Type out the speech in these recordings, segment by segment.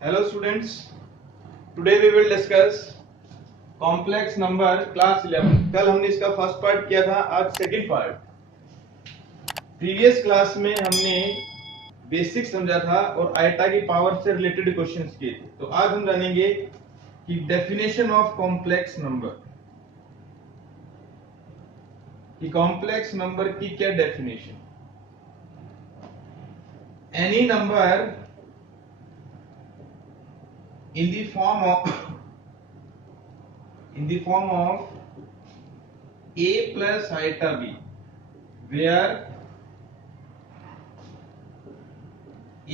Hello students, today we will discuss complex number class 11. कल हमने इसका फर्स्ट पार्ट किया था, आज सेकंड पार्ट। प्रीवियस क्लास में हमने बेसिक समझा था और आइटा की पावर से रिलेटेड क्वेश्चंस किए थे। तो आज हम जानेंगे कि डेफिनेशन ऑफ कॉम्प्लेक्स नंबर, कि कॉम्प्लेक्स नंबर की क्या definition. Any number in the form of a plus iota b, where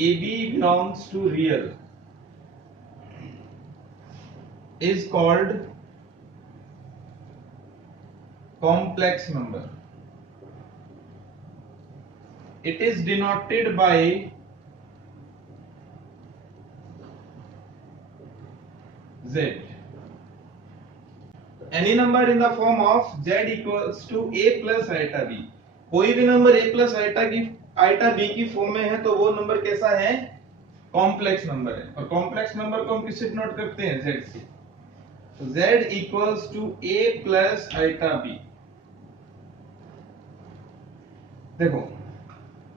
ab belongs to real, is called complex number. It is denoted by z. Any number in the form of z equals to a plus iota b. कोई भी number a plus iota b की form में है तो वो number कैसा है? Complex number है। और कॉम्प्लेक्स नंबर को हम किससे डिनोट करते हैं? z से। तो z equals to a plus iota b। देखो,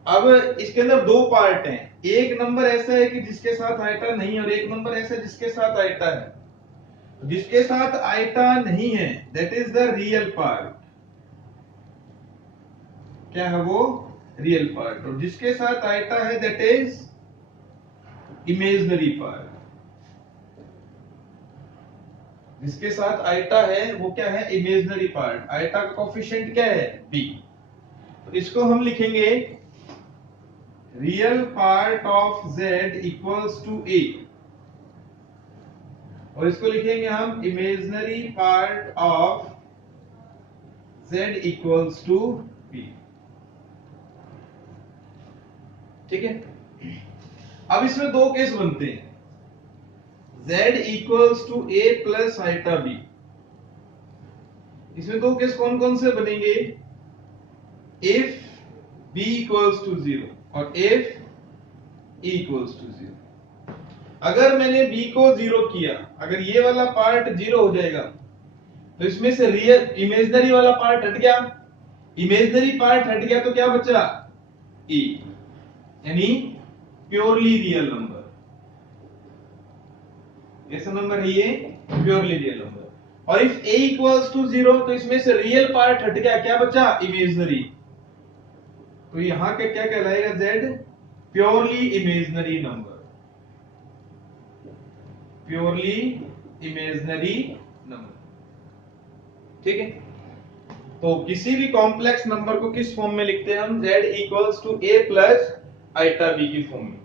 अब इसके अंदर दो पार्ट हैं। एक नंबर ऐसा है कि जिसके साथ आइटा नहीं है और एक नंबर ऐसा है जिसके साथ आइटा है। जिसके साथ आइटा नहीं है that is the real part. क्या है वो? Real part. और जिसके साथ आइटा है दैट इज इमेजिनरी पार्ट। जिसके साथ आइटा है वो क्या है? Imaginary part. आइटा का कोफिशिएंट क्या है? b। तो इसको हम लिखेंगे real part of z equals to a, और इसको लिखेंगे हम imaginary part of z equals to b। ठीक है। अब इसमें दो केस बनते हैं, z equals to a plus iota b। इसमें दो केस कौन कौन से बनेंगे? इफ b इक्वल्स टू 0 और इफ e इक्वल्स टू 0। अगर मैंने b को 0 किया, अगर ये वाला पार्ट 0 हो जाएगा तो इसमें से रियल इमेजिनरी वाला पार्ट हट गया। इमेजिनरी पार्ट हट गया तो क्या बचा? e, यानी प्योरली रियल नंबर। ऐसा नंबर है ये प्योरली रियल नंबर। और इफ a इक्वल्स टू 0 तो इसमें से रियल पार्ट हट गया, क्या बचा? इमेजिनरी। तो यहां का क्या कहलाएगा? z purely imaginary number. Purely imaginary number. ठीक है। तो किसी भी कॉम्प्लेक्स नंबर को किस फॉर्म में लिखते हैं हम? z equals to a plus iota b की फॉर्म में।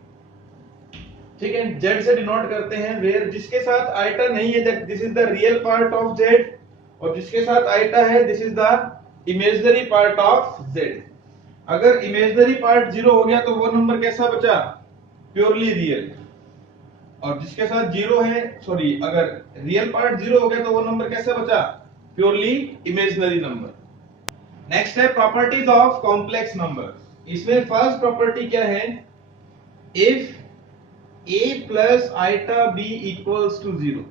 ठीक है। z से डिनोट करते हैं वेयर जिसके साथ आइटा नहीं है that this is the real part of z, और जिसके साथ आइटा है this is the imaginary part of z। अगर इमेजिनरी पार्ट 0 हो गया तो वो नंबर कैसा बचा? Purely real. और जिसके साथ 0 है, सॉरी, अगर रियल पार्ट 0 हो गया तो वो नंबर कैसा बचा? Purely imaginary number. नेक्स्ट है प्रॉपर्टीज ऑफ कॉम्प्लेक्स नंबर। इसमें फर्स्ट प्रॉपर्टी क्या है? If a plus iota b equals to 0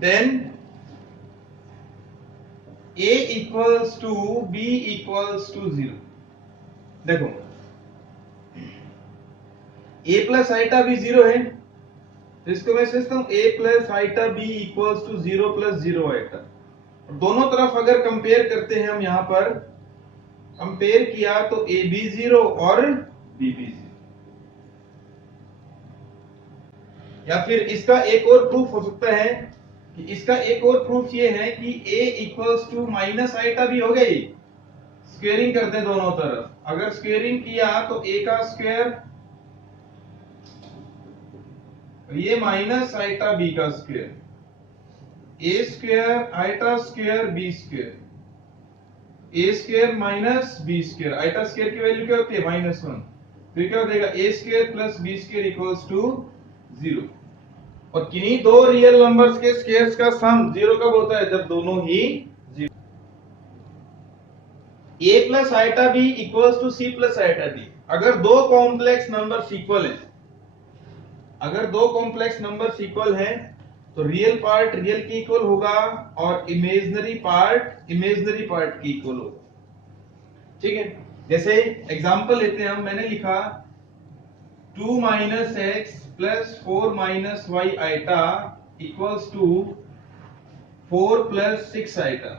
then a equals to b equals to 0। देखो, a प्लस आइटा b 0 है तो इसको मैं सोचता हूं a plus iota b equals to 0 plus 0 iota. दोनों तरफ अगर कंपेयर करते हैं हम, यहां पर कंपेयर किया तो a भी 0 और b भी 0। या फिर इसका एक और प्रूफ हो सकता है कि इसका एक और प्रूफ ये है कि a equals to minus iota भी हो गई। स्क्वेयरिंग करते हैं दोनों तरफ। अगर स्क्वेयरिंग किया तो a का स्क्वायर, ये माइनस आइटा b का square, a square iota square b square, a square minus b square. Iota square की वैल्यू क्या होती है? -1। तो क्या हो जाएगा? a square plus b square equals to 0। और किन्हीं दो रियल नंबर्स के स्क्वायर्स का सम 0 कब होता है? जब दोनों ही 0। a plus iota b equals to c plus iota b। अगर दो कॉम्प्लेक्स नंबर्स इक्वल हैं अगर दो कॉम्प्लेक्स नंबर्स इक्वल हैं तो रियल पार्ट रियल के इक्वल होगा और इमेजिनरी पार्ट के इक्वल होगा। ठीक है, जैसे एग्जांपल लेते हैं हम, मैंने लिखा 2 minus X plus 4 minus Y iota equals to 4 plus 6 iota.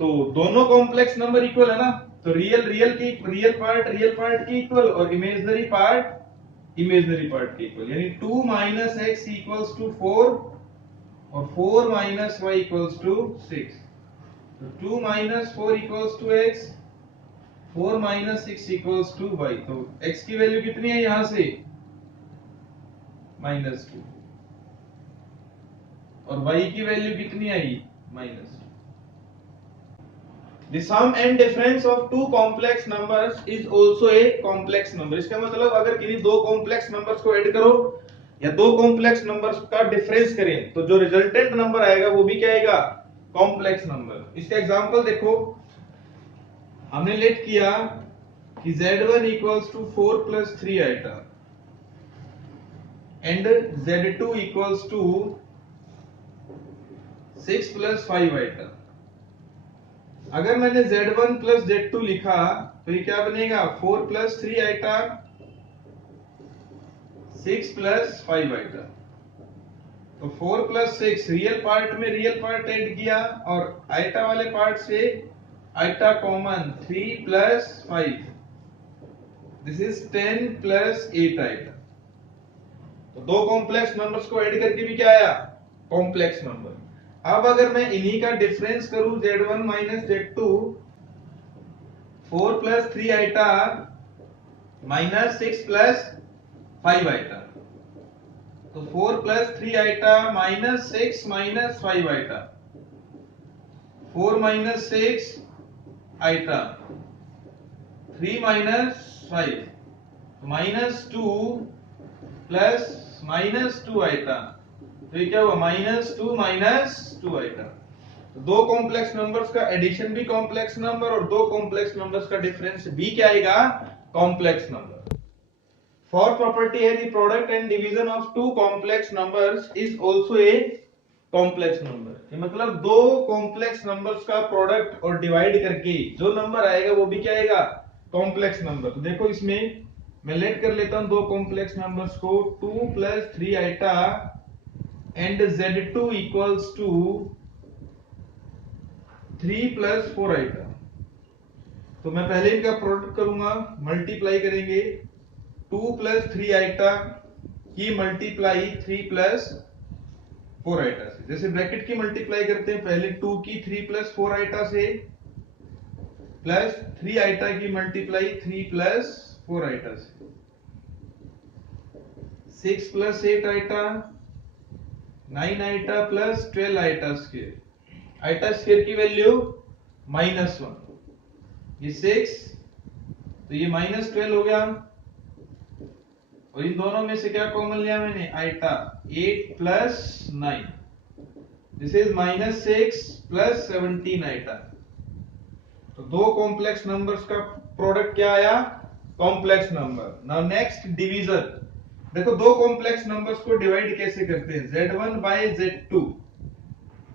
तो दोनों कॉम्प्लेक्स नंबर इक्वल है ना, तो रियल पार्ट के इक्वल और इमेजिनरी पार्ट के इक्वल, यानी 2 माइनस एक्स इक्वल्स टू 4 और 4 माइनस वाई इक्वल्स टू 6। तो 2 minus 4 equals to X, 4 minus 6 equals to Y. तो x की वैल्यू कितनी है यहां से, -2, और y की वैल्यू कितनी आई, -2। The sum and difference of two complex numbers is also a complex number। इसका मतलब अगर किन्हीं दो कॉम्प्लेक्स नंबर्स को ऐड करो या दो कॉम्प्लेक्स नंबर्स का डिफरेंस करें तो जो रिजल्टेंट नंबर आएगा वो भी क्या आएगा, कॉम्प्लेक्स नंबर। इसका एग्जांपल देखो, हमने लेट किया कि z1 equals to 4 plus 3 iota and z2 equals to 6 plus 5 iota. अगर मैंने z1 प्लस z2 लिखा तो ये क्या बनेगा, 4 प्लस 3 आइटा 6 प्लस 5 आइटा। तो 4 प्लस 6 रियल पार्ट में रियल पार्ट ऐड किया और आइटा वाले पार्ट से iota common, 3 plus 5, this is 10 plus 8 iota. तो दो कॉम्प्लेक्स नंबर्स को ऐड करके भी क्या आया, कॉम्प्लेक्स नंबर। अब अगर मैं इन्हीं का डिफरेंस करूं z1 minus z2, 4 plus 3 iota minus 6 plus 5 iota, तो 4 plus 3 iota minus 6 minus 5 iota, 4 minus 6 iota, 3 minus 5, -2 plus -2 iota. तो ये क्या हुआ, -2 आएगा। तो दो कॉम्प्लेक्स नंबर्स का एडिशन भी कॉम्प्लेक्स नंबर और दो कॉम्प्लेक्स नंबर्स का डिफरेंस भी क्या आएगा, कॉम्प्लेक्स नंबर। फोर्थ प्रॉपर्टी है the product and division of to complex numbers is also a complex number. मतलब दो कॉम्प्लेक्स नंबर्स का प्रोडक्ट और डिवाइड करके जो नंबर आएगा वो भी क्या आएगा, कॉम्प्लेक्स नंबर। तो देखो इसमें मैं लेट कर लेता हूं दो कॉम्प्लेक्स नंबर्स को, 2 plus 3 iota and z2 equals to 3 plus 4 iota. तो मैं पहले इनका प्रोडक्ट करूंगा, मल्टीप्लाई करेंगे 2 प्लस 3 आइटा की मल्टीप्लाई 3 प्लस 4 आइटा से। जैसे ब्रैकेट की मल्टीप्लाई करते हैं, पहले 2 की 3 प्लस 4 आइटा से, प्लस 3 आइटा की मल्टीप्लाई 3 प्लस 4 आइटा से, 6 plus 8 iota, 9 iota plus 12 iota square. Iota square की वैल्यू -1, ये 6 तो ये -12 हो गया, और इन दोनों में से क्या कॉमन लिया मैंने, iota, 8 plus 9, this is -6 plus 17 iota. तो दो कॉम्प्लेक्स नंबर्स का प्रोडक्ट क्या आया, complex number. Now next division, देखो दो कॉम्प्लेक्स नंबर्स को डिवाइड कैसे करते हैं, z1 bye z2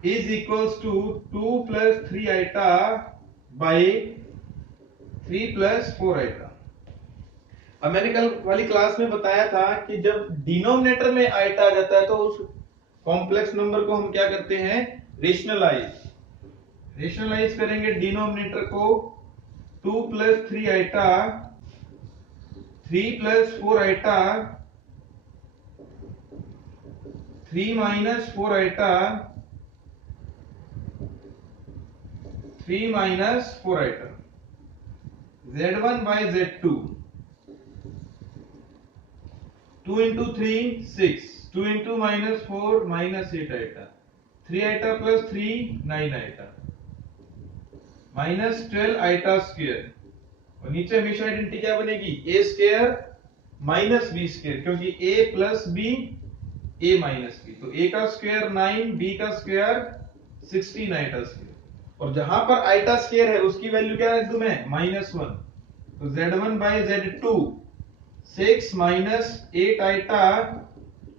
is equals to 2 plus 3 iota by 3 plus 4 iota. अब मैंने कल वाली क्लास में बताया था कि जब डिनोमिनेटर में आइटा आ जाता है तो उस कॉम्प्लेक्स नंबर को हम क्या करते हैं, रेशनलाइज करेंगे डिनोमिनेटर को। 2 plus 3 iota, 3 plus 4 iota, 3 minus 4 iota, 3 minus 4 iota, z1 bye z2, 2 into 3 6, 2 into -4 -8 iota, 3 iota plus 3 9 iota, -12 iota square, और नीचे हमेशा आइडेंटिटी क्या बनेगी, a square minus b square, क्योंकि a plus b a minus b। तो a का square 9, b का square 16 iota square, और जहां पर आइटा स्क्वायर है उसकी वैल्यू क्या है तुम्हें, -1। तो z1 bye z2 6 minus 8 iota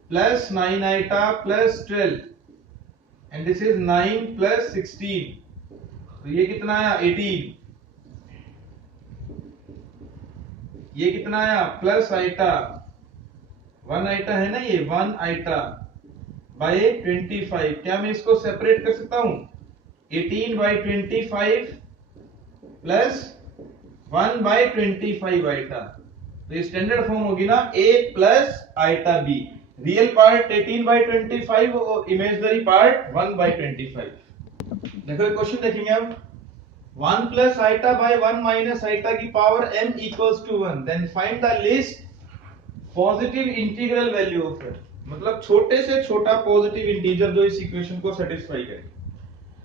plus 9 iota plus 12 and this is 9 plus 16, तो ये कितना आया 18। ये कितना आया प्लस आइटा 1 आइटा है ना, ये 1 आइटा बाय 25। क्या मैं इसको सेपरेट कर सकता हूं? 18 बाय 25 प्लस 1 बाय 25 आइटा, तो ये स्टैंडर्ड फॉर्म होगी ना a plus iota b। Real part 18 by 25 और इमेजिनरी पार्ट 1 बाय 25। देखो क्वेश्चन देखेंगे हम। 1 plus iota by 1 minus iota की power m equals to 1, then find the least positive integral value of it. मतलब छोटे से छोटा पॉजिटिव इंटीजर जो इस इक्वेशन को सेटिस्फाई करे।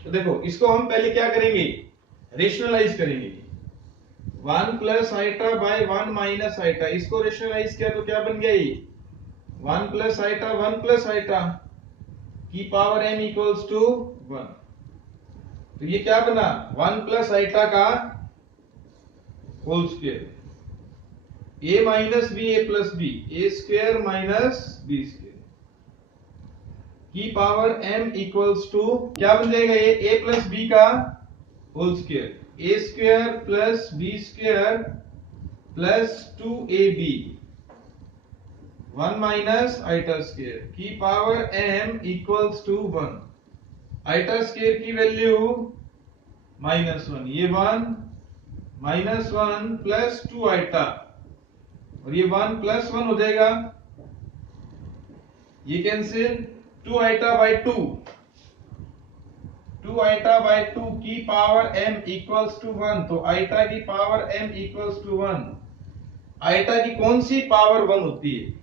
तो देखो इसको हम पहले क्या करेंगे, रेशनलाइज करेंगे। 1 plus iota by 1 minus iota, इसको रेशनलाइज किया तो क्या बन गया ये 1 प्लस आइटा 1 प्लस आइटा की पावर m इक्वल्स टू 1। तो ये क्या बना 1 प्लस आइटा का whole square, a minus b a plus b, a square minus B square की पावर m इक्वल्स टू क्या बन जाएगा ये a प्लस बी का whole square, a square plus b square plus 2ab 1 minus iota square की power m equals to 1। Iota square की value -1, ये 1 -1 plus 2 iota, और ये 1 प्लस 1 हो जाएगा, ये cancel 2 iota by 2, 2 iota by 2 की पावर m इक्वल्स टू 1। तो आइटा की power m equals to 1। Iota की कौन सी पावर 1 होती है?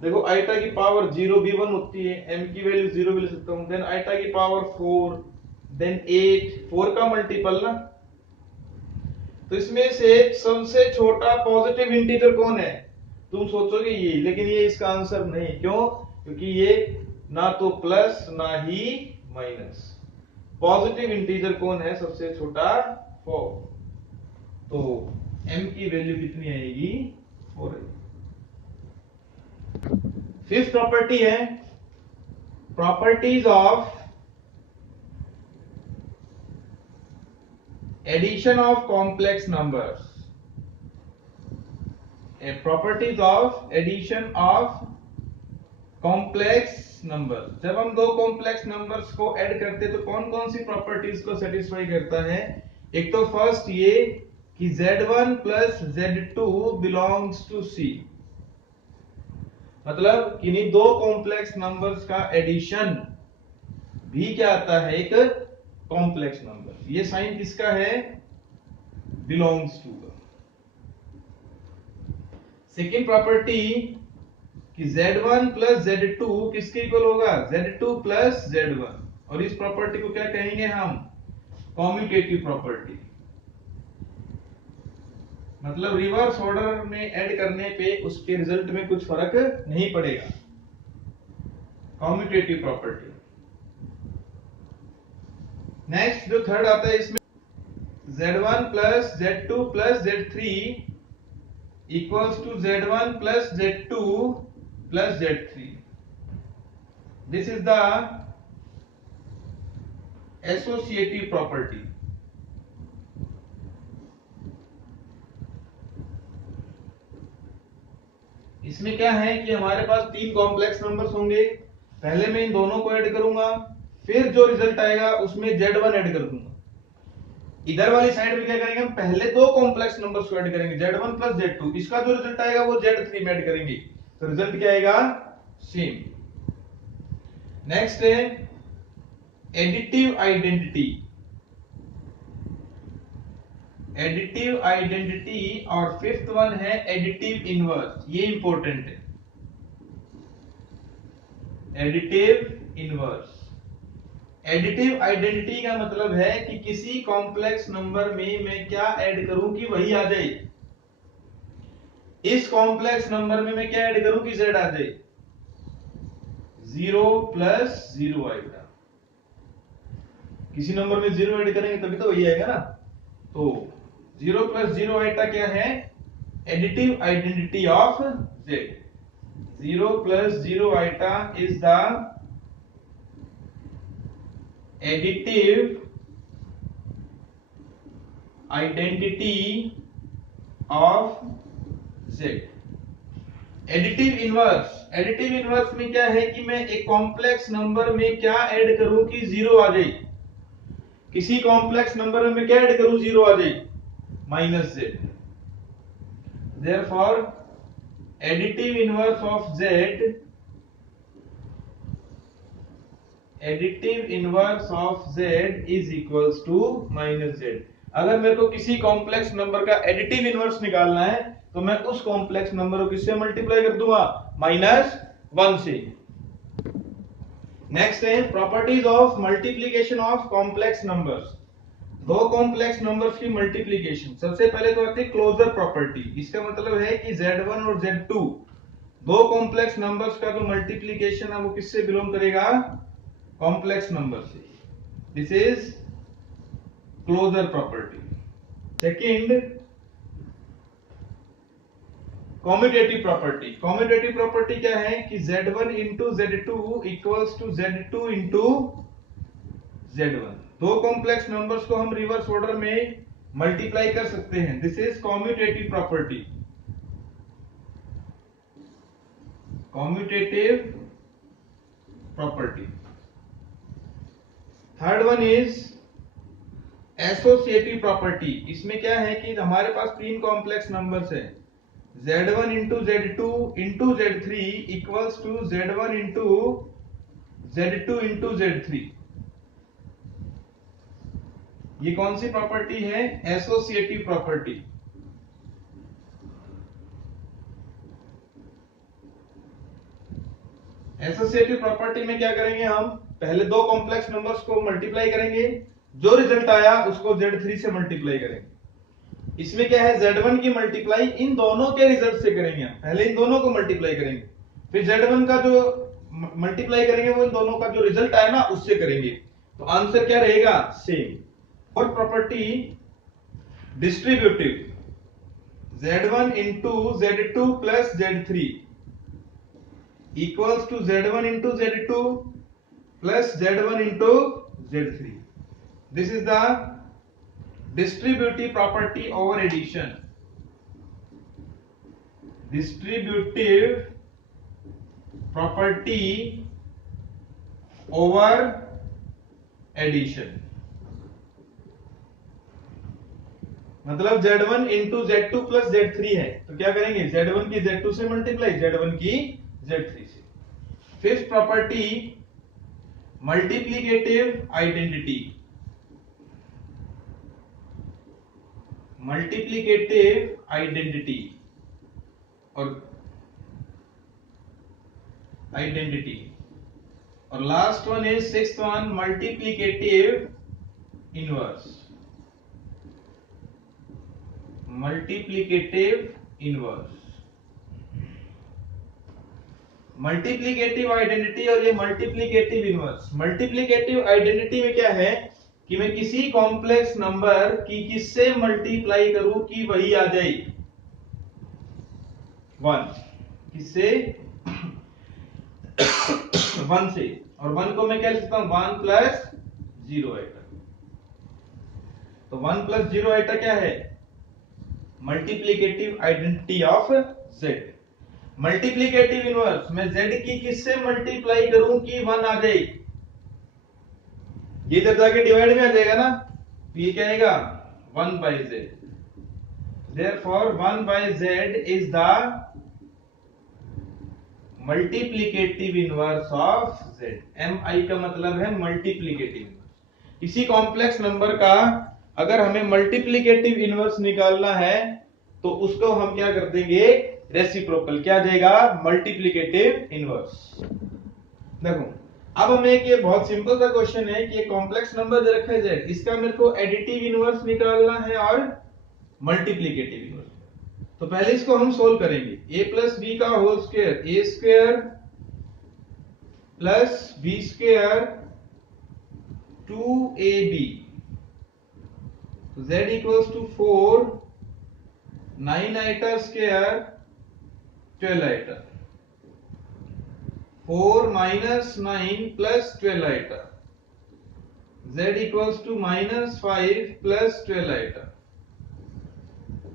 देखो आइटा की पावर 0 भी 1 होती है, m की वैल्यू 0 भी ले सकता हूं। देन आइटा की पावर 4, देन 8, 4 का मल्टीपल ना। तो इसमें से सबसे छोटा पॉजिटिव इंटीजर कौन है? तुम सोचोगे ये, लेकिन ये इसका आंसर नहीं। क्यों? क्योंकि ये ना तो प्लस ना ही माइनस। पॉजिटिव इंटीजर कौन है सबसे छोटा? 4। तो m की वैल्यू कितनी आएगी? 4 आएगी। फिफ्थ प्रॉपर्टी है properties of addition of complex numbers. Properties of addition of complex number. जब हम दो कॉम्प्लेक्स नंबर्स को ऐड करते हैं तो कौन कौन सी प्रॉपर्टीज को सेटिस्फाई करता है? एक तो फर्स्ट ये कि Z1 plus Z2 belongs to C। मतलब किन्हीं दो कॉम्प्लेक्स नंबर्स का एडिशन भी क्या आता है? एक कॉम्प्लेक्स नंबर। ये साइन किसका है? बिलोंग्स टू का। सेकेंड प्रॉपर्टी कि Z1 प्लस Z2 किसके इक्वल होगा? Z2 plus Z1। और इस प्रॉपर्टी को क्या कहेंगे हम? Commutative property. मतलब रिवर्स ऑर्डर में ऐड करने पे उसके रिजल्ट में कुछ फर्क नहीं पड़ेगा। Commutative property. नेक्स्ट जो थर्ड आता है इसमें Z1 plus Z2 plus Z3 equals to Z1 plus Z2 plus Z3। This is the associative property. इसमें क्या है कि हमारे पास तीन कॉम्प्लेक्स नंबर्स होंगे। पहले मैं इन दोनों को ऐड करूंगा, फिर जो रिजल्ट आएगा उसमें Z1 ऐड कर दूंगा। इधर वाली साइड में क्या करेंगे? हम पहले दो कॉम्प्लेक्स नंबर्स को ऐड करेंगे, Z1 प्लस Z2। इसका जो रिजल्ट आएगा वो Z3 में ऐड करेंगे, तो रिजल्ट क्या आएगा? सेम। नेक्स्ट है एडिटिव आइडेंटिटी। एडिटिव आइडेंटिटी और फिफ्थ वन है एडिटिव इनवर्स। ये इंपॉर्टेंट है, एडिटिव इनवर्स। एडिटिव आइडेंटिटी का मतलब है कि किसी कॉम्प्लेक्स नंबर में मैं क्या ऐड करूं कि वही आ जाए। इस कॉम्प्लेक्स नंबर में मैं क्या ऐड करूं कि Z आ जाए। 0 प्लस 0 आएगा। किसी नंबर में 0 ऐड करेंगे तभी तो वही आएगा ना। तो 0 प्लस 0 आइटा क्या है? additive identity of Z. 0 plus 0 iota is the additive identity of Z. Additive inverse में क्या है कि मैं एक कॉम्प्लेक्स नंबर में क्या ऐड करूं कि जीरो आ जाए। किसी कॉम्प्लेक्स नंबर में मैं क्या ऐड करूं, जीरो आ जाए, minus z. Therefore additive inverse of z, additive inverse of z is equals to minus z. अगर मेरे को किसी कॉम्प्लेक्स नंबर का एडिटिव इनवर्स निकालना है तो मैं उस कॉम्प्लेक्स नंबर को किससे मल्टीप्लाई कर दूंगा, -1 से। नेक्स्ट है properties of multiplication of complex numbers. दो कॉम्प्लेक्स नंबर्स की मल्टीप्लिकेशन, सबसे पहले तो आती है क्लोजर प्रॉपर्टी। इसका मतलब है कि Z1 और Z2 दो कॉम्प्लेक्स नंबर्स का जो मल्टीप्लिकेशन है वो किससे बिलोंग करेगा, कॉम्प्लेक्स नंबर से। This is closure property. Second, commutative property. Commutative property क्या है कि Z1 into Z2 equals to Z2 into Z1। दो कॉम्प्लेक्स नंबर्स को हम रिवर्स ऑर्डर में मल्टीप्लाई कर सकते हैं। This is commutative property. Commutative property. Third one is associative property. इसमें क्या है कि हमारे पास तीन कॉम्प्लेक्स नंबर्स हैं, Z1 into Z2 into Z3 equals to Z1 into Z2 into Z3। ये कौन सी प्रॉपर्टी है, एसोसिएटिव प्रॉपर्टी। एसोसिएटिव प्रॉपर्टी में क्या करेंगे, हम पहले दो कॉम्प्लेक्स नंबर्स को मल्टीप्लाई करेंगे, जो रिजल्ट आया उसको Z3 से मल्टीप्लाई करेंगे। इसमें क्या है, Z1 की मल्टीप्लाई इन दोनों के रिजल्ट से करेंगे। हम पहले इन दोनों को मल्टीप्लाई करेंगे, फिर Z1 का जो मल्टीप्लाई करेंगे वो इन दोनों का जो रिजल्ट आया ना उससे करेंगे। तो आंसर क्या रहेगा, सेम। और property distributive, Z1 into Z2 plus Z3 equals to Z1 into Z2 plus Z1 into Z3। This is the distributive property over addition. Distributive property over addition। मतलब Z1 into Z2 plus Z3 है तो क्या करेंगे, Z1 की Z2 से multiply, Z1 की Z3 से। Fifth property multiplicative identity. Multiplicative identity और last one is sixth one, multiplicative inverse. Multiplicative identity और ये मल्टीप्लिकेटिव इनवर्स। मल्टीप्लिकेटिव आइडेंटिटी में क्या है कि मैं किसी कॉम्प्लेक्स नंबर की किससे मल्टीप्लाई करूं कि वही आ जाए, 1। किससे, 1 से। और 1 को मैं क्या लिख सकता हूं, 1 प्लस 0 आइटा। तो 1 प्लस 0 आइटा क्या है, multiplicative identity of Z। Multiplicative inverse, मैं Z की किससे मल्टीप्लाई करूं कि 1 आ जाए, ये इधर जाके डिवाइड में आ जाएगा ना, तो ये क्या आएगा, 1 by Z। Therefore 1 by Z is the multiplicative inverse of Z। MI का मतलब है मल्टीप्लिकेटिव इनवर्स। किसी कॉम्प्लेक्स नंबर का अगर हमें मल्टीप्लिकेटिव इनवर्स निकालना है तो उसको हम क्या कर देंगे, रेसिप्रोकल। क्या जाएगा, मल्टीप्लिकेटिव इनवर्स। देखो अब हमें एक ये बहुत सिंपल सा क्वेश्चन है कि एक कॉम्प्लेक्स नंबर दे रखा है Z, इसका मेरे को एडिटिव इनवर्स निकालना है और मल्टीप्लिकेटिव इनवर्स। तो पहले इसको हम सोल्व करेंगे। a प्लस बी का whole square, a square plus b square 2ab, Z equals to 4 9 iota square 12 iota, 4 minus 9 plus 12 iota, z equals to minus 5 plus 12 iota.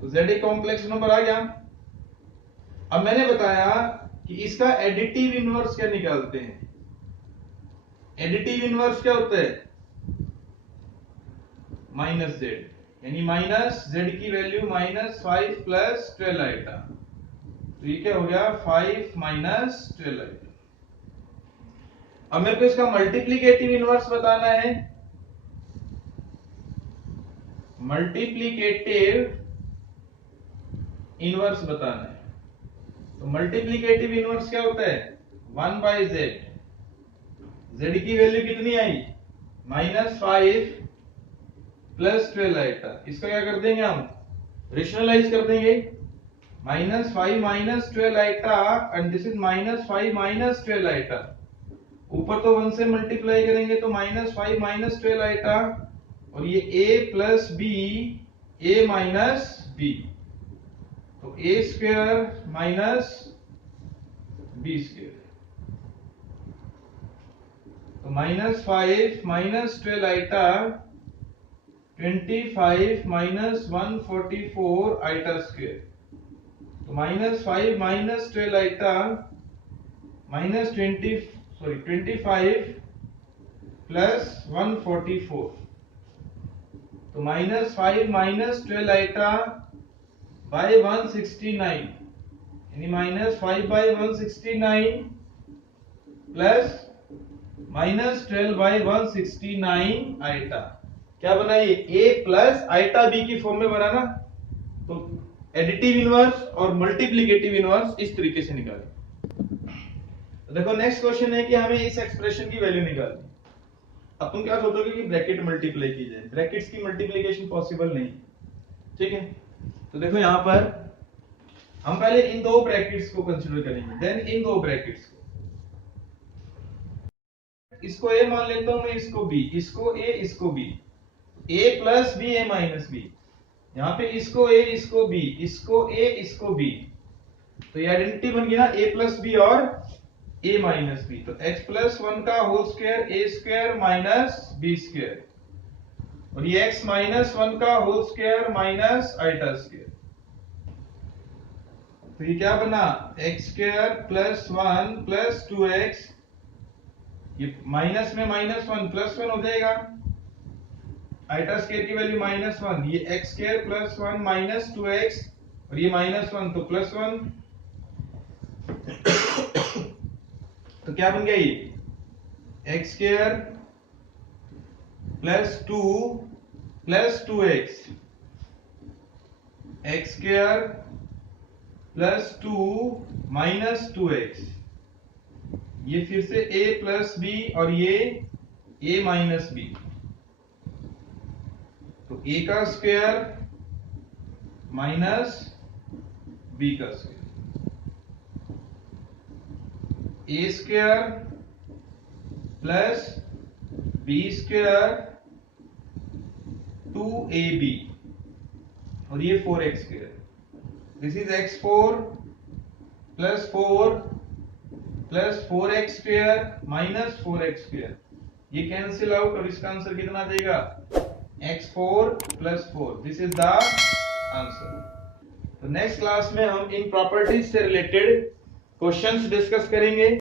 तो z एक कॉम्प्लेक्स नंबर आ गया। अब मैंने बताया कि इसका एडिटिव इनवर्स क्या निकालते हैं। एडिटिव इनवर्स क्या होता है? माइनस जेड, यानी माइनस जेड की वैल्यू माइनस 5 प्लस 12 आइटा। तो ये क्या हो गया? 5 माइनस 12 आइटा। अब मेरे को इसका मल्टीप्लीकेटिव इनवर्स बताना है। मल्टीप्लीकेटिव इनवर्स बताना है। तो मल्टीप्लीकेटिव इनवर्स क्या होता है? 1 बाई जेड। जेड की वैल्यू कितनी आई? Minus 5 plus 12 iota. इसका क्या कर देंगे हम? रेशनलाइज कर देंगे। Minus 5 minus 12 iota and this is minus 5 minus 12 iota. ऊपर तो 1 से मल्टीप्लाई करेंगे तो माइनस 5 माइनस 12 आइटा, और ये a plus B, a minus B, तो a square minus B square. तो minus 5 minus 12 iota 25 minus 144 iota square. तो minus 5 minus 12 iota minus 25 plus 144। तो माइनस 5 माइनस 12 आइटा बाय 169, यानी minus 5 by 169 plus minus 12 by 169 iota. क्या बना ये? a plus iota b की form में बना ना। तो एडिटिव इनवर्स और मल्टीप्लिकेटिव इनवर्स इस तरीके से निकाले। तो देखो नेक्स्ट क्वेश्चन है कि हमें इस एक्सप्रेशन की वैल्यू निकालनी। अब तुम क्या सोचोगे कि ब्रैकेट मल्टीप्लाई की जाए? ब्रैकेट्स की मल्टीप्लिकेशन पॉसिबल नहीं, ठीक है। तो देखो यहां पर हम पहले इन दो ब्रैकेट्स को कंसीडर करेंगे, देन इन दो ब्रैकेट्स को। इसको a मान लेता हूं मैं, इसको b, इसको a, इसको b, a plus b, a minus b। यहां पे इसको a, इसको b, इसको a, इसको b। तो ये आइडेंटिटी बन गई ना, a प्लस b और a माइनस b। तो x प्लस 1 का whole square a square minus b square, और ये x माइनस 1 का whole square minus iota square. तो ये क्या बना? x square plus 1 plus 2x, ये माइनस में माइनस 1 प्लस 1 हो जाएगा। आइटा स्क्वायर की वैल्यू माइनस 1, ये x square plus 1 minus 2x, और ये माइनस 1 तो प्लस 1। तो क्या बन गया ये? x square plus 2 plus 2x, x square plus 2 minus 2x, ये फिर से a प्लस b, और ये a माइनस b। तो a का स्क्वायर माइनस b का square, a square plus b square 2ab, और ये 4x square. This is x4 plus 4 plus 4x square minus 4x square. ये कैंसिल आउट, और इसका आंसर कितना देगा? x4 plus 4। This is the answer. तो next class में हम इन प्रॉपर्टीज से रिलेटेड क्वेश्चंस डिस्कस करेंगे।